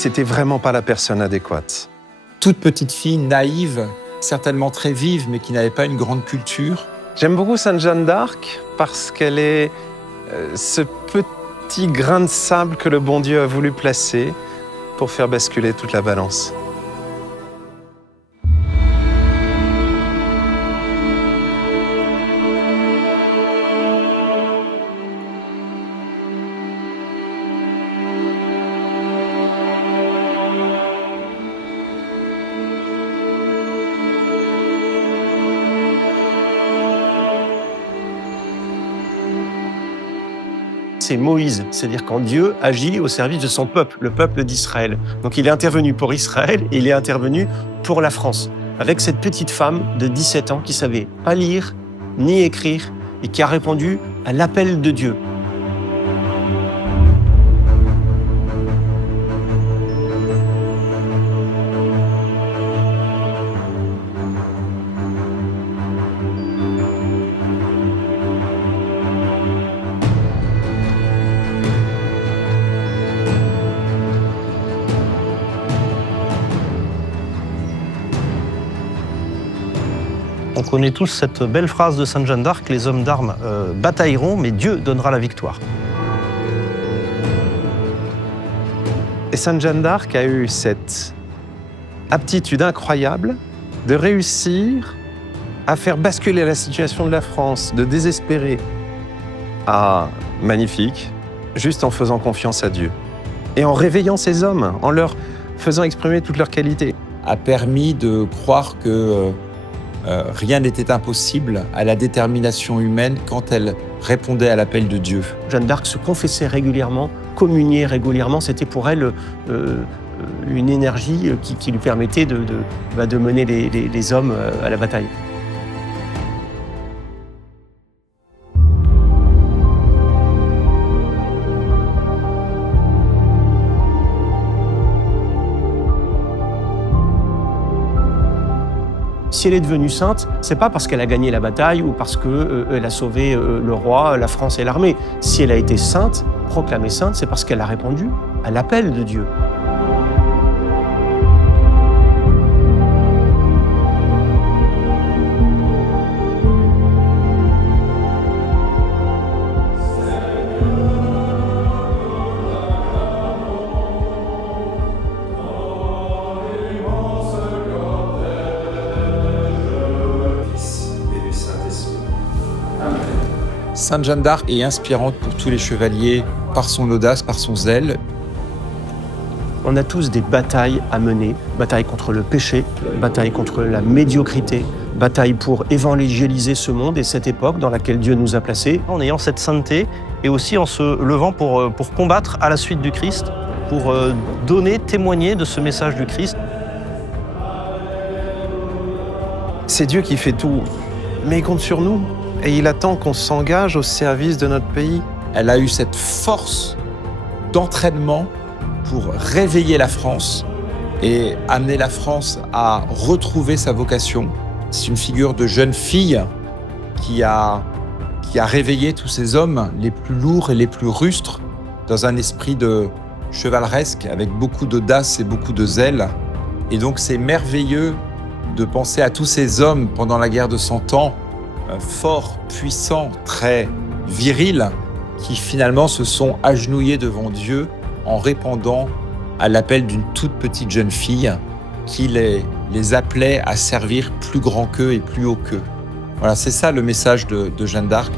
que c'était vraiment pas la personne adéquate. Toute petite fille naïve, certainement très vive, mais qui n'avait pas une grande culture. J'aime beaucoup Sainte Jeanne d'Arc parce qu'elle est ce petit grain de sable que le bon Dieu a voulu placer pour faire basculer toute la balance. C'est Moïse, c'est-à-dire quand Dieu agit au service de son peuple, le peuple d'Israël. Donc il est intervenu pour Israël et il est intervenu pour la France, avec cette petite femme de 17 ans qui savait pas lire ni écrire et qui a répondu à l'appel de Dieu. On connaît tous cette belle phrase de Sainte Jeanne d'Arc, les hommes d'armes batailleront, mais Dieu donnera la victoire. Et Sainte Jeanne d'Arc a eu cette aptitude incroyable de réussir à faire basculer la situation de la France de désespérée à magnifique, juste en faisant confiance à Dieu. Et en réveillant ces hommes, en leur faisant exprimer toutes leurs qualités. A permis de croire que rien n'était impossible à la détermination humaine quand elle répondait à l'appel de Dieu. Jeanne d'Arc se confessait régulièrement, communiait régulièrement, c'était pour elle une énergie qui lui permettait de mener les hommes à la bataille. Si elle est devenue sainte, c'est pas parce qu'elle a gagné la bataille ou parce qu'elle a sauvé le roi, la France et l'armée. Si elle a été sainte, proclamée sainte, c'est parce qu'elle a répondu à l'appel de Dieu. Sainte Jeanne d'Arc est inspirante pour tous les chevaliers par son audace, par son zèle. On a tous des batailles à mener, bataille contre le péché, bataille contre la médiocrité, bataille pour évangéliser ce monde et cette époque dans laquelle Dieu nous a placés. En ayant cette sainteté et aussi en se levant pour combattre à la suite du Christ, pour donner, témoigner de ce message du Christ. C'est Dieu qui fait tout, mais il compte sur nous. Et il attend qu'on s'engage au service de notre pays. Elle a eu cette force d'entraînement pour réveiller la France et amener la France à retrouver sa vocation. C'est une figure de jeune fille qui a réveillé tous ces hommes les plus lourds et les plus rustres dans un esprit de chevaleresque avec beaucoup d'audace et beaucoup de zèle. Et donc c'est merveilleux de penser à tous ces hommes pendant la guerre de 100 ans, forts, puissants, très virils, qui finalement se sont agenouillés devant Dieu en répondant à l'appel d'une toute petite jeune fille qui les appelait à servir plus grand qu'eux et plus haut qu'eux. Voilà, c'est ça le message de Jeanne d'Arc.